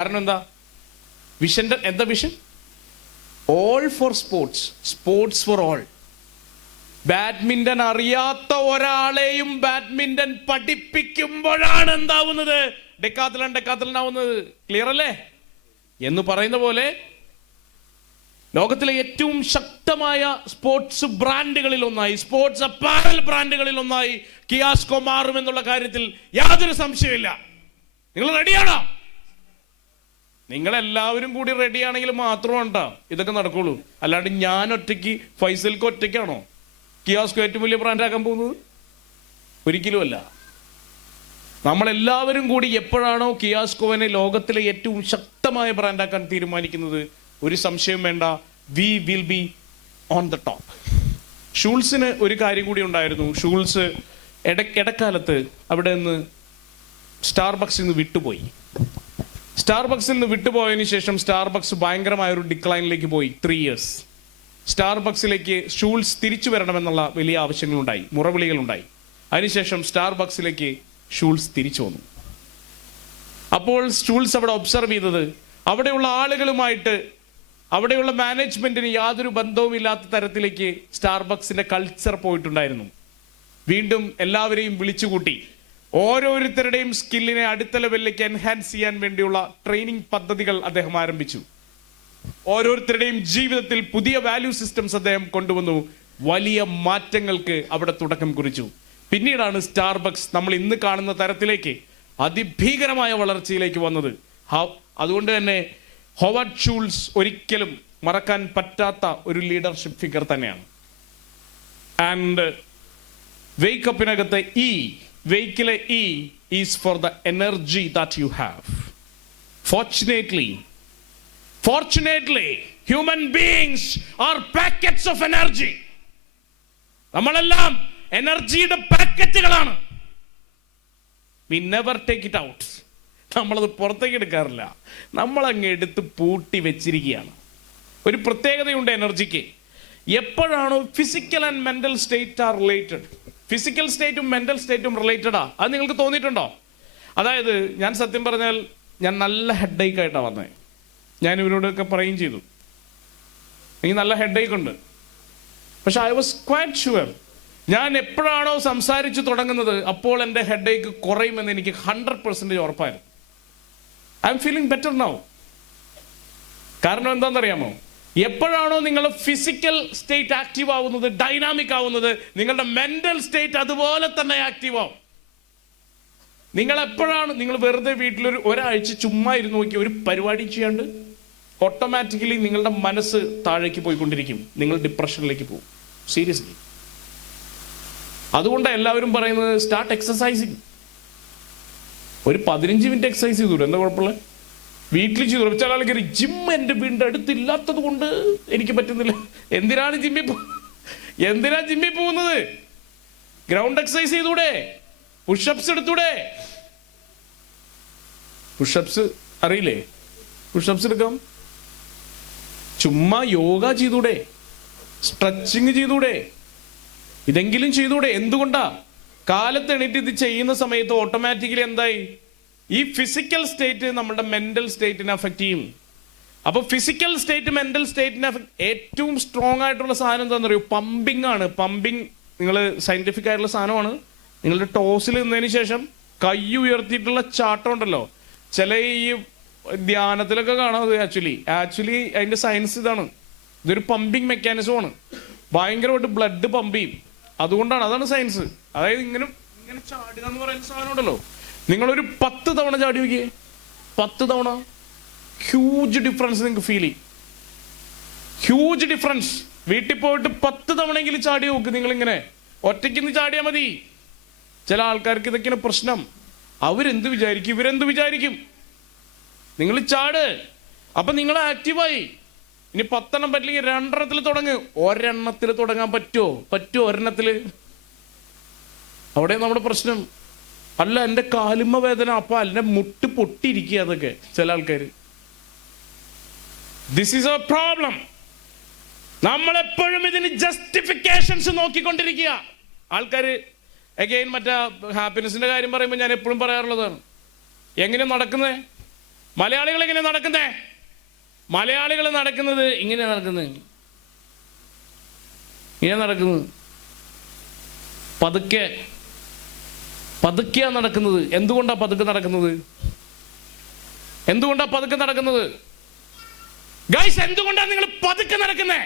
കാരണം എന്താ? വിഷന്റെ എന്താ vision? All for sports, sports for all. Badminton അറിയാത്ത ഒരാളെയും ബാഡ്മിന്റൺ പഠിപ്പിക്കുമ്പോഴാണ് എന്താവുന്നത്? ഡെക്കാത്തലൻ ആവുന്നത്. ക്ലിയർ അല്ലേ? എന്ന് പറയുന്ന പോലെ ലോകത്തിലെ ഏറ്റവും ശക്തമായ സ്പോർട്സ് ബ്രാൻഡുകളിൽ ഒന്നായി, സ്പോർട്സ് അപ്പാരൽ ബ്രാൻഡുകളിൽ ഒന്നായി കിയാസ്കോ മാറും എന്നുള്ള കാര്യത്തിൽ യാതൊരു സംശയമില്ല. നിങ്ങൾ റെഡിയാണോ? നിങ്ങളെല്ലാവരും കൂടി റെഡിയാണെങ്കിൽ മാത്രമാണ് ഇതൊക്കെ നടക്കുള്ളൂ. അല്ലാണ്ട് ഞാൻ ഒറ്റയ്ക്ക്, ഫൈസൽക്ക് ഒറ്റയ്ക്കാണോ കിയാസ്കോ ഏറ്റവും വലിയ ബ്രാൻഡാക്കാൻ പോകുന്നത്? ഒരിക്കലും അല്ല. നമ്മളെല്ലാവരും കൂടി എപ്പോഴാണോ കിയാസ്കോവിനെ ലോകത്തിലെ ഏറ്റവും ശക്തമായ ബ്രാൻഡാക്കാൻ തീരുമാനിക്കുന്നത്, ഒരു സംശയം വേണ്ട, we will be on the top. ഷൂൾസിന് ഒരു കാര്യം കൂടി ഉണ്ടായിരുന്നു. ഷൂൾസ് ഇടക്കാലത്ത് അവിടെ നിന്ന് സ്റ്റാർബക്സിൽ നിന്ന് വിട്ടുപോയി. സ്റ്റാർബക്സിൽ നിന്ന് വിട്ടുപോയതിനു ശേഷം സ്റ്റാർബക്സ് ഭയങ്കരമായ ഒരു ഡിക്ലൈനിലേക്ക് പോയി. 3 years സ്റ്റാർബക്സിലേക്ക് ഷൂൾസ് തിരിച്ചു വരണമെന്നുള്ള വലിയ ആവശ്യങ്ങളുണ്ടായി, മുറവിളികളുണ്ടായി. അതിനുശേഷം സ്റ്റാർബക്സിലേക്ക് ഷൂൾസ് തിരിച്ചു വന്നു. അപ്പോൾ ഷൂൾസ് അവിടെ ഒബ്സർവ് ചെയ്തത്, അവിടെയുള്ള ആളുകളുമായിട്ട്, അവിടെയുള്ള മാനേജ്മെന്റിന് യാതൊരു ബന്ധവുമില്ലാത്ത തരത്തിലേക്ക് സ്റ്റാർബക്സിന്റെ കൾച്ചർ പോയിട്ടുണ്ടായിരുന്നു. വീണ്ടും എല്ലാവരെയും വിളിച്ചുകൂട്ടി ഓരോരുത്തരുടെയും സ്കില്ലിനെ അടുത്ത ലെവലിലേക്ക് എൻഹാൻസ് ചെയ്യാൻ വേണ്ടിയുള്ള ട്രെയിനിങ് പദ്ധതികൾ അദ്ദേഹം ആരംഭിച്ചു. ഓരോരുത്തരുടെയും ജീവിതത്തിൽ പുതിയ വാല്യൂ സിസ്റ്റംസ് അദ്ദേഹം കൊണ്ടുവന്നു. വലിയ മാറ്റങ്ങൾക്ക് അവിടെ തുടക്കം കുറിച്ചു. പിന്നീടാണ് സ്റ്റാർബക്സ് നമ്മൾ ഇന്ന് കാണുന്ന തരത്തിലേക്ക് അതിഭീകരമായ വളർച്ചയിലേക്ക് വന്നത്. അതുകൊണ്ട് തന്നെ ഹോവാർഡ് ഷൂൾസ് ഒരിക്കലും മറക്കാൻ പറ്റാത്ത ഒരു ലീഡർഷിപ്പ് ഫിഗർ തന്നെയാണ്. ആൻഡ് വേക്കപ്പിനകത്തെ വെയ്ക്കിലെ E is for the energy that you have. Fortunately, human beings are packets of energy. നമ്മളെല്ലാം എനർജിയുടെ പാക്കറ്റുകളാണ്. We never take it out. നമ്മളത് പുറത്തേക്ക് എടുക്കാറില്ല. നമ്മളങ്ങ് എടുത്ത് പൂട്ടി വെച്ചിരിക്കുകയാണ്. ഒരു പ്രത്യേകതയുണ്ട് എനർജിക്ക്. എപ്പോഴാണോ physical and mental state are related, physical സ്റ്റേറ്റും മെന്റൽ സ്റ്റേറ്റും റിലേറ്റഡാ. അത് നിങ്ങൾക്ക് തോന്നിയിട്ടുണ്ടോ? അതായത് ഞാൻ സത്യം പറഞ്ഞാൽ ഞാൻ നല്ല ഹെഡേക്ക് ആയിട്ടാണ് വന്നത്. ഞാൻ ഇവരോടൊക്കെ പറയുകയും ചെയ്തു, എനിക്ക് നല്ല ഹെഡേക്ക് ഉണ്ട്. പക്ഷെ ഐ വാസ് ക്വൈറ്റ് ഷുവർ, ഞാൻ എപ്പോഴാണോ സംസാരിച്ചു തുടങ്ങുന്നത് അപ്പോൾ എൻ്റെ ഹെഡേക്ക് കുറയുമെന്ന് എനിക്ക് 100% ഉറപ്പായിരുന്നു. I'm feeling better now. കാരണം എന്താണെന്നറിയാമോ? എപ്പോഴാണോ നിങ്ങളുടെ ഫിസിക്കൽ സ്റ്റേറ്റ് ആക്റ്റീവ് ആവുന്നത്, ഡൈനാമിക് ആവുന്നത്, നിങ്ങളുടെ മെന്റൽ സ്റ്റേറ്റ് അതുപോലെ തന്നെ ആക്റ്റീവ് ആവും. നിങ്ങൾ വെറുതെ വീട്ടിലൊരു ഒരാഴ്ച ചുമ്മാ ഇരുന്ന് നോക്കി ഒരു പരിപാടി ചെയ്യാണ്ട് ഓട്ടോമാറ്റിക്കലി നിങ്ങളുടെ മനസ്സ് താഴേക്ക് പോയിക്കൊണ്ടിരിക്കും. നിങ്ങൾ ഡിപ്രഷനിലേക്ക് പോകും. സീരിയസ്ലി. അതുകൊണ്ടാണ് എല്ലാവരും പറയുന്നത് സ്റ്റാർട്ട് എക്സസൈസിങ്. ഒരു 15 മിനിറ്റ് എക്സസൈസ് ചെയ്തു, എന്താ കുഴപ്പമില്ല? വീട്ടിൽ ചെയ്തു. ചില ആൾക്കാർ ജിം എൻ്റെ വീടിൻ്റെ അടുത്തില്ലാത്തത് കൊണ്ട് എനിക്ക് പറ്റുന്നില്ല. എന്തിനാ ജിമ്മിൽ പോകുന്നത്? ഗ്രൗണ്ട് എക്സസൈസ് ചെയ്തൂടെ? പുഷപ്സ് എടുത്തൂടെ? പുഷപ്സ് അറിയില്ലേ? പുഷപ്സ് എടുക്കാം. ചുമ്മാ യോഗ ചെയ്തൂടെ? സ്ട്രെച്ചിങ് ചെയ്തൂടെ? ഇതെങ്കിലും ചെയ്തൂടെ? എന്തുകൊണ്ടാ? കാലത്ത് എണീറ്റ് ഇത് ചെയ്യുന്ന സമയത്ത് ഓട്ടോമാറ്റിക്കലി എന്തായി? ഈ ഫിസിക്കൽ സ്റ്റേറ്റ് നമ്മുടെ മെന്റൽ സ്റ്റേറ്റിനെ അഫക്റ്റ് ചെയ്യും. അപ്പൊ ഫിസിക്കൽ സ്റ്റേറ്റ് മെന്റൽ സ്റ്റേറ്റിനെ ഏറ്റവും സ്ട്രോങ് ആയിട്ടുള്ള സാധനം എന്താണെന്ന് അറിയോ? പമ്പിങ് ആണ്. പമ്പിങ് നിങ്ങൾ സയന്റിഫിക് ആയിട്ടുള്ള സാധനമാണ്. നിങ്ങളുടെ ടോസിൽ നിന്നതിന് ശേഷം കൈ ഉയർത്തിയിട്ടുള്ള ചാട്ടം ഉണ്ടല്ലോ, ചില ഈ ധ്യാനത്തിലൊക്കെ കാണാം. അത് ആക്ച്വലി അതിന്റെ സയൻസ് ഇതാണ്. ഇതൊരു പമ്പിങ് മെക്കാനിസമാണ്. ഭയങ്കരമായിട്ട് ബ്ലഡ് പമ്പ് ചെയ്യും. അതാണ് സയൻസ്. അതായത് ഇങ്ങനെ ചാടുക എന്ന് പറയുന്ന സാധനം ഉണ്ടല്ലോ, നിങ്ങളൊരു 10 തവണ ചാടി നോക്കിയേ. 10 തവണ ഹ്യൂജ് ഡിഫറൻസ് നിങ്ങൾക്ക് ഫീൽ ചെയ്യും. Huge difference. വീട്ടിൽ പോയിട്ട് 10 തവണയെങ്കിലും ചാടി നോക്ക്. നിങ്ങളിങ്ങനെ ഒറ്റയ്ക്ക് ചാടിയാൽ മതി. ചില ആൾക്കാർക്ക് ഇതൊക്കെയാണ് പ്രശ്നം. അവരെന്ത് വിചാരിക്കും, ഇവരെന്ത് വിചാരിക്കും? നിങ്ങൾ ചാട്. അപ്പൊ നിങ്ങൾ ആക്റ്റീവായി. ഇനി 10 എണ്ണം പറ്റില്ലെങ്കിൽ 2 എണ്ണത്തിൽ തുടങ്ങ്. ഒരെണ്ണത്തിൽ തുടങ്ങാൻ പറ്റുമോ? ഒരെണ്ണത്തില്. അവിടെ നമ്മുടെ പ്രശ്നം. അല്ല എൻ്റെ കാലുമ്മ വേദന, അപ്പൊ എൻ്റെ മുട്ട് പൊട്ടിയിരിക്കുക. അതൊക്കെ ചില ആൾക്കാർ. This is A problem. നമ്മളെപ്പോഴും ഇതിന് ജസ്റ്റിഫിക്കേഷൻസ് നോക്കിക്കൊണ്ടിരിക്കുക. ആൾക്കാർ അഗെയിൻ മറ്റേ ഹാപ്പിനെസിന്റെ കാര്യം പറയുമ്പോൾ ഞാൻ എപ്പോഴും പറയാറുള്ളതാണ്, എങ്ങനെ നടക്കുന്നേ? മലയാളികൾ എങ്ങനെ നടക്കുന്നേ? മലയാളികൾ നടക്കുന്നത് ഇങ്ങനെ നടക്കുന്നത്, പതുക്കെ പതുക്കെയാ നടക്കുന്നത്. എന്തുകൊണ്ടാ പതുക്കെ നടക്കുന്നത്? ഗൈസ്, എന്തുകൊണ്ടാ നിങ്ങൾ പതുക്കെ നടക്കുന്നേ?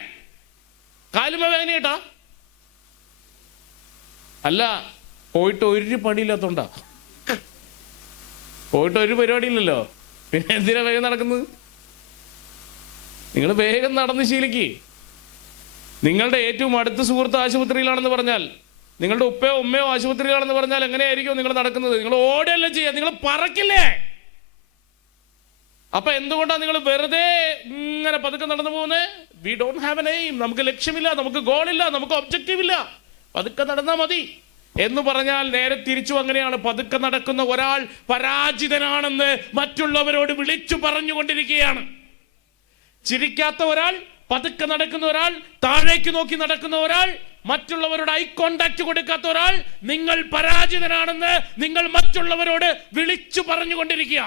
കാലുമ വേദന കേട്ടാ? അല്ല, പോയിട്ട് ഒരു പണിയില്ലാത്തോണ്ടാ. പോയിട്ട് ഒരു പരിപാടി ഇല്ലല്ലോ, പിന്നെ എന്തിനാ വേഗം നടക്കുന്നത്? നിങ്ങൾ വേഗം നടന്ന് ശീലിക്ക്. നിങ്ങളുടെ ഏറ്റവും അടുത്ത സുഹൃത്ത് ആശുപത്രിയിലാണെന്ന് പറഞ്ഞാൽ, നിങ്ങളുടെ ഉപ്പയോ ഉമ്മയോ ആശുപത്രിയിലാണെന്ന് പറഞ്ഞാൽ എങ്ങനെയായിരിക്കും നിങ്ങൾ നടക്കുന്നത്? നിങ്ങൾ ഓടുകയല്ല ചെയ്യുക, നിങ്ങൾ പറക്കില്ലേ? അപ്പൊ എന്തുകൊണ്ടാണ് നിങ്ങൾ വെറുതെ ഇങ്ങനെ പതുക്കെ നടന്നു പോകുന്നത്? We don't have an aim. നമുക്ക് ലക്ഷ്യമില്ല, നമുക്ക് ഗോളില്ല, നമുക്ക് ഒബ്ജക്റ്റീവ് ഇല്ല. പതുക്കെ നടന്നാൽ മതി എന്ന് പറഞ്ഞാൽ നേരെ തിരിച്ചു അങ്ങനെയാണ്. പതുക്കെ നടക്കുന്ന ഒരാൾ പരാജിതനാണെന്ന് മറ്റുള്ളവരോട് വിളിച്ചു പറഞ്ഞുകൊണ്ടിരിക്കുകയാണ്. ചിരിക്കാത്ത ഒരാൾ, പതുക്കെ നടക്കുന്ന ഒരാൾ, താഴേക്ക് നോക്കി നടക്കുന്ന ഒരാൾ, മറ്റുള്ളവരോട് ഐ കോണ്ടാക്ട് കൊടുക്കാത്ത ഒരാൾ, നിങ്ങൾ പരാജിതനാണെന്ന് നിങ്ങൾ മറ്റുള്ളവരോട് വിളിച്ചു പറഞ്ഞുകൊണ്ടിരിക്കുക.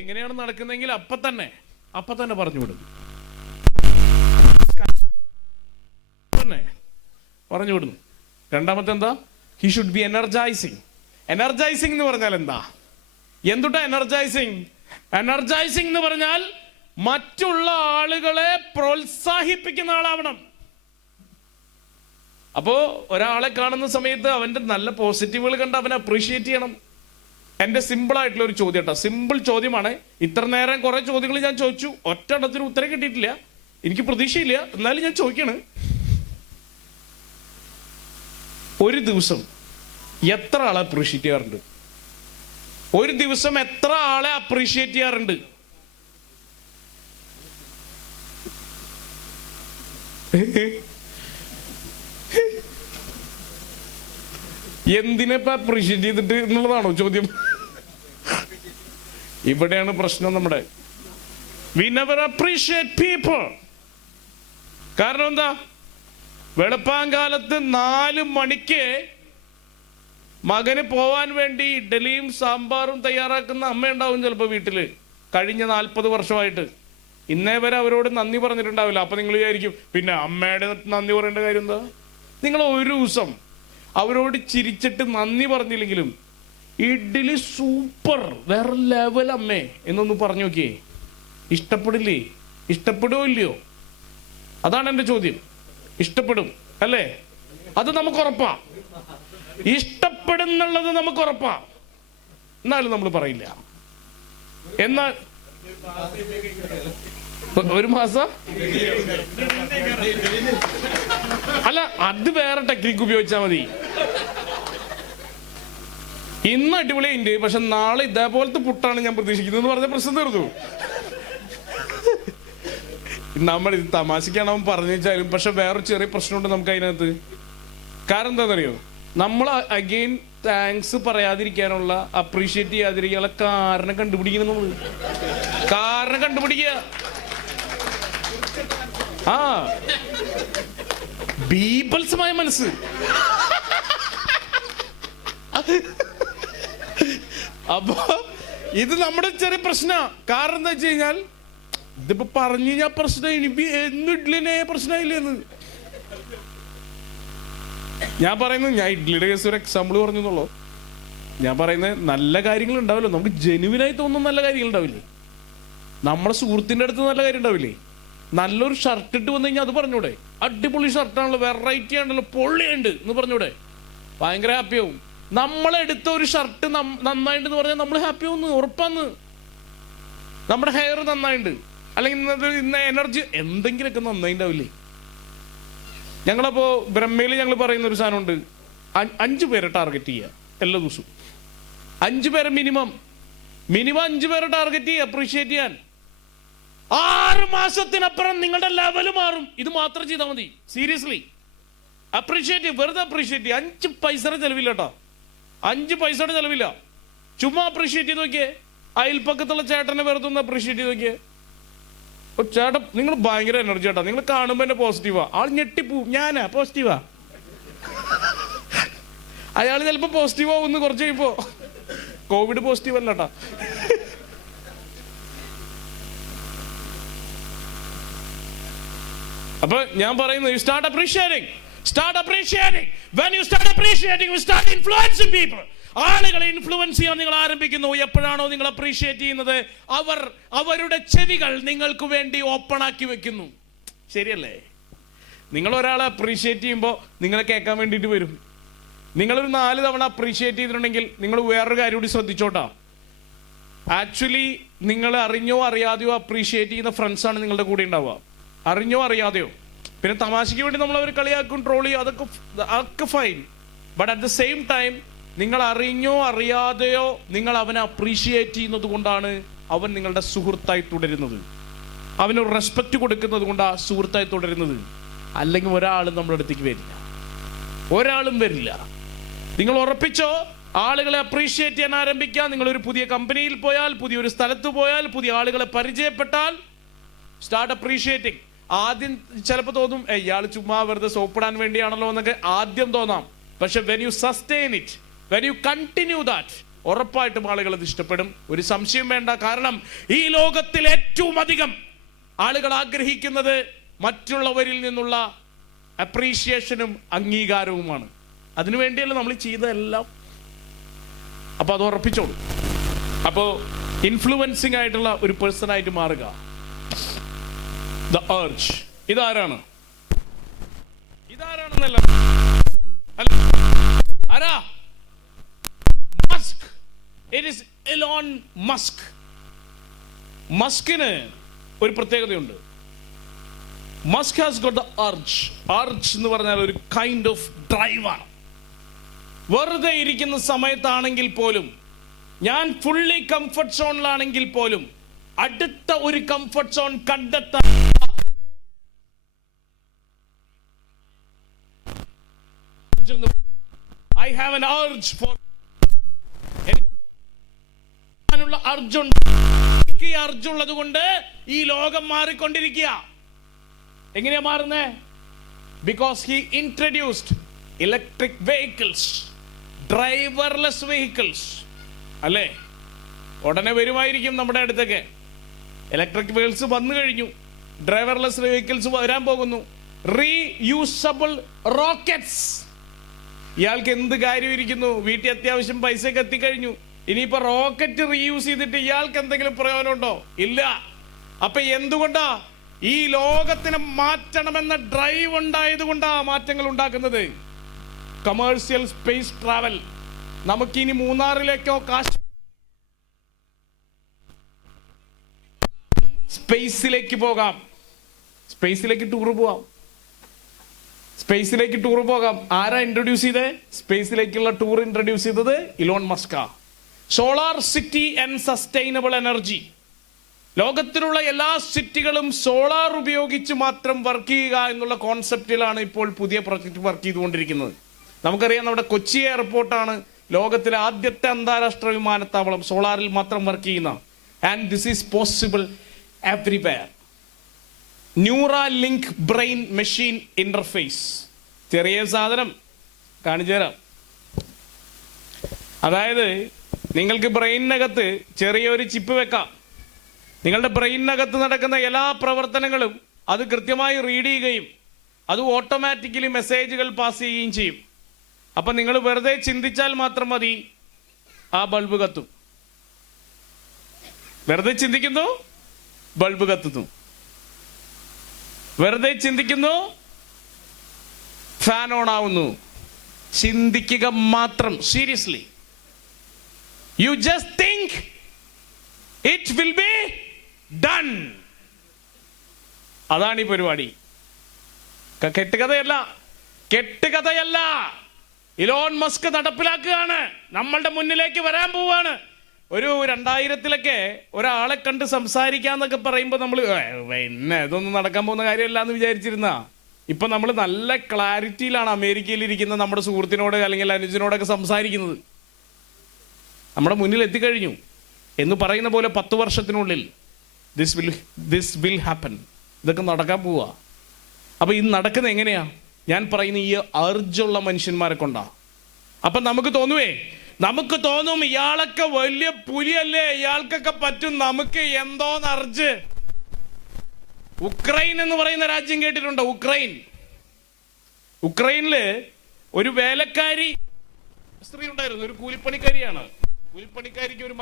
ഇങ്ങനെയാണ് നടക്കുന്നെങ്കിൽ അപ്പൊ തന്നെ പറഞ്ഞു വിടും. പറഞ്ഞു വിടുന്നു. രണ്ടാമത്തെ എന്താ? He should be energising. Energising എന്ന് പറഞ്ഞാൽ എന്താ? എന്തുട്ടാ എനർജൈസിങ്? എനർജൈസിങ് എന്ന് പറഞ്ഞാൽ മറ്റുള്ള ആളുകളെ പ്രോത്സാഹിപ്പിക്കുന്ന ആളാവണം. അപ്പോ ഒരാളെ കാണുന്ന സമയത്ത് അവന്റെ നല്ല പോസിറ്റീവുകൾ കണ്ട് അവനെ അപ്രീഷിയേറ്റ് ചെയ്യണം. എന്റെ സിമ്പിൾ ആയിട്ടുള്ള ഒരു ചോദ്യം കേട്ടോ, സിമ്പിൾ ചോദ്യമാണ്. ഇത്ര നേരം കുറെ ചോദ്യങ്ങൾ ഞാൻ ചോദിച്ചു, ഒറ്റ എണ്ണത്തിന് ഉത്തരം കിട്ടിയിട്ടില്ല. എനിക്ക് പ്രതീക്ഷയില്ല, എന്നാലും ഞാൻ ചോദിക്കാണ്. ഒരു ദിവസം എത്ര ആളെ അപ്രീഷിയേറ്റ് ചെയ്യാറുണ്ട്? ഒരു ദിവസം എത്ര ആളെ അപ്രീഷിയേറ്റ് ചെയ്യാറുണ്ട്? എന്തിനെപ്പ അപ്രീഷിയേറ്റ് ചെയ്തിട്ട് എന്നുള്ളതാണോ ചോദ്യം? ഇവിടെയാണ് പ്രശ്നം നമ്മുടെ. We never appreciate people. കാരണം എന്താ? വെളുപ്പാങ്കാലത്ത് 4 മണിക്ക് മകന് പോവാൻ വേണ്ടി ഇഡലിയും സാമ്പാറും തയ്യാറാക്കുന്ന അമ്മയുണ്ടാവും ചിലപ്പോൾ വീട്ടില്. കഴിഞ്ഞ 40 വർഷമായിട്ട് ഇന്നേ വരെ അവരോട് നന്ദി പറഞ്ഞിട്ടുണ്ടാവില്ല. അപ്പൊ നിങ്ങൾ വിചാരിക്കും പിന്നെ അമ്മയുടെ നന്ദി പറയേണ്ട കാര്യം എന്താ? നിങ്ങൾ ഒരു ദിവസം അവരോട് ചിരിച്ചിട്ട് നന്ദി പറഞ്ഞില്ലെങ്കിലും ഇഡ്ഡലി സൂപ്പർ, വേറെ ലെവൽ അമ്മേ എന്നൊന്ന് പറഞ്ഞു നോക്കിയേ, ഇഷ്ടപ്പെടില്ലേ? ഇഷ്ടപ്പെടുമോ ഇല്ലയോ? അതാണ് എൻ്റെ ചോദ്യം. ഇഷ്ടപ്പെടും അല്ലേ? അത് നമുക്ക് ഉറപ്പാ. ഇഷ്ടപ്പെടുന്നുള്ളത് നമുക്ക് ഉറപ്പാ. എന്നാലും നമ്മൾ പറയില്ല. എന്നാൽ ഒരു മാസം അല്ല, അത് വേറെ ടെക്നിക്ക് ഉപയോഗിച്ചാൽ മതി. ഇന്ന് അടിപൊളിയുണ്ട്, പക്ഷെ നാളെ ഇതേപോലത്തെ പുട്ടാണ് ഞാൻ പ്രതീക്ഷിക്കുന്നത് എന്ന് പറഞ്ഞ പ്രശ്നം തീർന്നു. നമ്മൾ ഇത് തമാശക്കാണ് അവൻ പറഞ്ഞു വെച്ചാലും, പക്ഷെ വേറെ ചെറിയ പ്രശ്നമുണ്ട് നമുക്ക് അതിനകത്ത്. കാരണം എന്താണെന്നറിയോ? നമ്മൾ അഗെയിൻ താങ്ക്സ് പറയാതിരിക്കാനുള്ള, അപ്രീഷിയേറ്റ് ചെയ്യാതിരിക്കാനുള്ള കാരണം കണ്ടുപിടിക്കണം. നമ്മൾ കാരണം കണ്ടുപിടിക്കുക. ആ ബീഭത്സമായ മനസ്സ്. അപ്പൊ ഇത് നമ്മുടെ ചെറിയ പ്രശ്ന. കാരണം എന്താ വെച്ച് കഴിഞ്ഞാൽ ഇതിപ്പോ പറഞ്ഞു ഞാൻ പ്രശ്നം ഇനി എന്ന് ഇഡ്ലിനെ പ്രശ്നമില്ലെന്ന് ഞാൻ പറയുന്നത്. ഞാൻ ഇഡ്ലിയുടെ കേസ് ഒരു എക്സാമ്പിൾ പറഞ്ഞെന്നുള്ളൂ. ഞാൻ പറയുന്നത് നല്ല കാര്യങ്ങൾ ഉണ്ടാവില്ലോ, നമുക്ക് ജെനുവിനായി തോന്നുന്ന നല്ല കാര്യങ്ങൾ ഉണ്ടാവില്ലേ? നമ്മുടെ സുഹൃത്തിന്റെ അടുത്ത് നല്ല കാര്യം ഉണ്ടാവില്ലേ? നല്ലൊരു ഷർട്ട് ഇട്ട് വന്നു കഴിഞ്ഞാൽ അത് പറഞ്ഞൂടെ, അടിപൊളി ഷർട്ടാണല്ലോ, വെറൈറ്റി ആണല്ലോ, പൊള്ളിയുണ്ട് എന്ന് പറഞ്ഞൂടെ, ഭയങ്കര ഹാപ്പിയാവും. നമ്മളെടുത്ത ഒരു ഷർട്ട് നന്നായിട്ടെന്ന് പറഞ്ഞാൽ നമ്മൾ ഹാപ്പി ആവുന്നു, ഉറപ്പാന്ന്. നമ്മുടെ ഹെയർ നന്നായിട്ടുണ്ട്, അല്ലെങ്കിൽ ഇന്ന് എനർജി എന്തെങ്കിലുമൊക്കെ നന്നായിണ്ടാവില്ലേ? ഞങ്ങളപ്പോ ബ്രഹ്മയിൽ ഞങ്ങൾ പറയുന്ന ഒരു സാധനമുണ്ട്, 5 പേരെ ടാർഗറ്റ് ചെയ്യുക എല്ലാ ദിവസവും. 5 പേരെ മിനിമം 5 പേരെ ടാർഗറ്റ് ചെയ്യുക അപ്രീഷിയേറ്റ് ചെയ്യാൻ. 6 മാസത്തിനപ്പുറം നിങ്ങളുടെ ലെവൽ മാറും. ഇത് മാത്രം ചെയ്താൽ മതി. സീരിയസ്ലി അപ്രീഷിയേറ്റ് ചെയ്യും, വെറുതെ അപ്രീഷിയേറ്റ് ചെയ്യും. 5 പൈസയുടെ ചെലവില്ല കേട്ടോ, 5 പൈസയുടെ ചെലവില്ല. ചുമ്മാ അപ്രീഷിയേറ്റ് ചെയ്ത് നോക്കിയേ. അയൽപ്പക്കത്തുള്ള ചേട്ടനെ വെറുതെ ഒന്ന് അപ്രീഷിയേറ്റ് ചെയ്ത് നോക്കിയേ. ചേട്ടൻ നിങ്ങൾ ഭയങ്കര എനർജി ചേട്ടാ, നിങ്ങൾ കാണുമ്പോ എന്നെ പോസിറ്റീവാ. ആൾ ഞെട്ടിപ്പോവും, ഞാനാ പോസിറ്റീവാ. അയാൾ ചിലപ്പോ പോസിറ്റീവ് ആവുന്നു കുറച്ച് കഴിയുമ്പോ. കോവിഡ് പോസിറ്റീവ് അല്ല കേട്ടാ. അപ്പൊ ഞാൻ പറയുന്നത്, you start appreciating. When you start appreciating, you start influencing people. ആളുകളെ ഇൻഫ്ലുവൻസ് ചെയ്യാൻ നിങ്ങൾ ആരംഭിക്കുന്നു. എപ്പോഴാണോ നിങ്ങൾ അപ്രീഷിയേറ്റ് ചെയ്യുന്നത്, അവരുടെ ചെവികൾ നിങ്ങൾക്ക് വേണ്ടി ഓപ്പൺ ആക്കി വെക്കുന്നു. ശരിയല്ലേ? നിങ്ങൾ ഒരാളെ അപ്രീഷിയേറ്റ് ചെയ്യുമ്പോൾ നിങ്ങളെ കേൾക്കാൻ വേണ്ടിയിട്ട് വരും. നിങ്ങളൊരു 4 തവണ അപ്രീഷിയേറ്റ് ചെയ്തിട്ടുണ്ടെങ്കിൽ നിങ്ങൾ വേറൊരു കാര്യം കൂടി ശ്രദ്ധിച്ചോട്ടാ. ആക്ച്വലി നിങ്ങൾ അറിഞ്ഞോ അറിയാതെയോ അപ്രീഷിയേറ്റ് ചെയ്യുന്ന ഫ്രണ്ട്സാണ് നിങ്ങളുടെ കൂടെ ഉണ്ടാവുക. അറിഞ്ഞോ അറിയാതെയോ. പിന്നെ തമാശയ്ക്ക് വേണ്ടി നമ്മൾ അവർ കളിയാക്കും, ട്രോൾ ചെയ്യും, അതൊക്കെ fine. But at the same time നിങ്ങൾ അറിഞ്ഞോ അറിയാതെയോ നിങ്ങൾ അവനെ അപ്രീഷിയേറ്റ് ചെയ്യുന്നത് കൊണ്ടാണ് അവൻ നിങ്ങളുടെ സുഹൃത്തായി തുടരുന്നത്. അവന് റെസ്പെക്റ്റ് കൊടുക്കുന്നത് കൊണ്ടാണ് സുഹൃത്തായി തുടരുന്നത്. അല്ലെങ്കിൽ ഒരാളും നമ്മുടെ അടുത്തേക്ക് വരില്ല, ഒരാളും വരില്ല. നിങ്ങൾ ഉറപ്പിച്ചോ, ആളുകളെ അപ്രീഷിയേറ്റ് ചെയ്യാൻ ആരംഭിക്കുക. നിങ്ങളൊരു പുതിയ കമ്പനിയിൽ പോയാൽ, പുതിയൊരു സ്ഥലത്ത് പോയാൽ, പുതിയ ആളുകളെ പരിചയപ്പെട്ടാൽ, സ്റ്റാർട്ട് അപ്രീഷിയേറ്റിംഗ്. ആദ്യം ചിലപ്പോൾ തോന്നും ഇയാൾ ചുമ്മാ വെറുതെ സോപ്പിടാൻ വേണ്ടിയാണല്ലോ എന്നൊക്കെ ആദ്യം തോന്നാം. പക്ഷെ when you sustain it, when you continue that, ഉറപ്പായിട്ടും ആളുകൾ അത് ഇഷ്ടപ്പെടും. ഒരു സംശയം വേണ്ട. കാരണം ഈ ലോകത്തിൽ ഏറ്റവും അധികം ആളുകൾ ആഗ്രഹിക്കുന്നത് മറ്റുള്ളവരിൽ നിന്നുള്ള അപ്രീഷിയേഷനും അംഗീകാരവുമാണ്. അതിനുവേണ്ടിയല്ല നമ്മൾ ചെയ്തതെല്ലാം. അപ്പൊ അത് ഉറപ്പിച്ചോളൂ. അപ്പോ ഇൻഫ്ലുവൻസിങ് ആയിട്ടുള്ള ഒരു പേഴ്സൺ ആയിട്ട് മാറുക. The urge. ഇതാരാണെന്നല്ല, ആരാ? Musk. It is Elon Musk. മസ്കിന് ഒരു പ്രത്യേകതയുണ്ട്. Musk has got the urge. Urge എന്ന് പറഞ്ഞാൽ ഒരു കൈൻഡ് ഓഫ് ഡ്രൈവാണ്. വെറുതെ ഇരിക്കുന്ന സമയത്താണെങ്കിൽ പോലും, ഞാൻ ഫുള്ളി കംഫർട്ട് സോണിലാണെങ്കിൽ പോലും, അടുത്ത ഒരു കംഫർട്ട് സോൺ കണ്ടെത്താൻ I have an urge for അർജുള്ളത് കൊണ്ട് ഈ ലോകം മാറിക്കൊണ്ടിരിക്കുക. എങ്ങനെയാ മാറുന്നേ? Because he introduced electric vehicles, driverless vehicles. അല്ലേ? ഉടനെ വരുമായിരിക്കും നമ്മുടെ അടുത്തൊക്കെ. ഇലക്ട്രിക് വെഹിക്കിൾസ് വന്നു കഴിഞ്ഞു, ഡ്രൈവർലെസ് വെഹിക്കിൾസ് വരാൻ പോകുന്നു. Reusable rockets. ഇയാൾക്ക് എന്ത് കാര്യം ഇരിക്കുന്നു? വീട്ടിൽ അത്യാവശ്യം പൈസയൊക്കെ എത്തിക്കഴിഞ്ഞു. ഇനിയിപ്പോ റോക്കറ്റ് റീയൂസ് ചെയ്തിട്ട് ഇയാൾക്ക് എന്തെങ്കിലും പ്രയോജനം ഉണ്ടോ? ഇല്ല. അപ്പൊ എന്തുകൊണ്ടാ? ഈ ലോകത്തിനെ മാറ്റണമെന്ന ഡ്രൈവ് ഉണ്ടായത് കൊണ്ടാ മാറ്റങ്ങൾ ഉണ്ടാക്കുന്നത്. Commercial space travel. നമുക്കിനി മൂന്നാറിലേക്കോ സ്പേസിലേക്ക് പോകാം, സ്പേസിലേക്ക് ടൂർ പോകാം. ആരാ ഇൻട്രൊഡ്യൂസ് ചെയ്തേ? സ്പേസിലേക്കുള്ള ടൂർ ഇൻട്രൊഡ്യൂസ് ചെയ്തത് ഇലോൺ മസ്കാ. Solar city and sustainable energy. ലോകത്തിലുള്ള എല്ലാ സിറ്റികളും സോളാർ ഉപയോഗിച്ച് മാത്രം വർക്ക് ചെയ്യുക എന്നുള്ള കോൺസെപ്റ്റിലാണ് ഇപ്പോൾ പുതിയ പ്രൊജക്ട് വർക്ക് ചെയ്തുകൊണ്ടിരിക്കുന്നത്. നമുക്കറിയാം, നമ്മുടെ കൊച്ചി എയർപോർട്ടാണ് ലോകത്തിലെ ആദ്യത്തെ അന്താരാഷ്ട്ര വിമാനത്താവളം സോളാറിൽ മാത്രം വർക്ക് ചെയ്യുന്ന. And this is possible everywhere. Neuralink brain machine interface. ചെറിയ സാധനം കാണിച്ചു തരാം. അതായത് നിങ്ങൾക്ക് ബ്രെയിനകത്ത് ചെറിയൊരു ചിപ്പ് വെക്കാം. നിങ്ങളുടെ ബ്രെയിനകത്ത് നടക്കുന്ന എല്ലാ പ്രവർത്തനങ്ങളും അത് കൃത്യമായി റീഡ് ചെയ്യുകയും അത് ഓട്ടോമാറ്റിക്കലി മെസ്സേജുകൾ പാസ് ചെയ്യുകയും ചെയ്യും. അപ്പം നിങ്ങൾ വെറുതെ ചിന്തിച്ചാൽ മാത്രം മതി, ആ ബൾബ് കത്തും. വെറുതെ ചിന്തിക്കുന്നു, ബൾബ് കത്തുന്നു. വെറുതെ ചിന്തിക്കുന്നു, ഫാൻ ഓൺ ആവുന്നു. ചിന്തിക്കുക മാത്രം. Seriously, you just think, it will be done. അതാണ് ഈ പരിപാടി. കെട്ടുകഥയല്ല, കെട്ടുകഥയല്ല. ഇലോൺ മസ്ക് നടപ്പിലാക്കുകയാണ്, നമ്മളുടെ മുന്നിലേക്ക് വരാൻ പോവാണ്. ഒരു 2000-ലൊക്കെ ഒരാളെ കണ്ട് സംസാരിക്കാന്നൊക്കെ പറയുമ്പോൾ നമ്മൾ പിന്നെ ഇതൊന്നും നടക്കാൻ പോകുന്ന കാര്യമല്ല എന്ന് വിചാരിച്ചിരുന്ന, ഇപ്പൊ നമ്മൾ നല്ല ക്ലാരിറ്റിയിലാണ് അമേരിക്കയിൽ ഇരിക്കുന്ന നമ്മുടെ സുഹൃത്തിനോട് അല്ലെങ്കിൽ അനുജനോടൊക്കെ സംസാരിക്കുന്നത്. നമ്മുടെ മുന്നിൽ എത്തിക്കഴിഞ്ഞു എന്ന് പറയുന്ന പോലെ 10 വർഷത്തിനുള്ളിൽ ദിസ് വിൽ ഹാപ്പൻ. ഇതൊക്കെ നടക്കാൻ പോവാ. അപ്പൊ ഇത് നടക്കുന്നത് എങ്ങനെയാ? ഞാൻ പറയുന്ന ഈ അർജുള്ള മനുഷ്യന്മാരെ കൊണ്ടാ. അപ്പൊ നമുക്ക് തോന്നും ഇയാളൊക്കെ വലിയ പുലിയല്ലേ, ഇയാൾക്കൊക്കെ പറ്റും, നമുക്ക് എന്തോന്ന് അർജ്. ഉക്രൈൻ എന്ന് പറയുന്ന രാജ്യം കേട്ടിട്ടുണ്ടോ? ഉക്രൈനില് ഒരു വേലക്കാരി സ്ത്രീ ഉണ്ടായിരുന്നു, ഒരു കൂലിപ്പണിക്കാരിയാണ്. കൂലിപ്പണിക്കാരിക്ക് ഒരു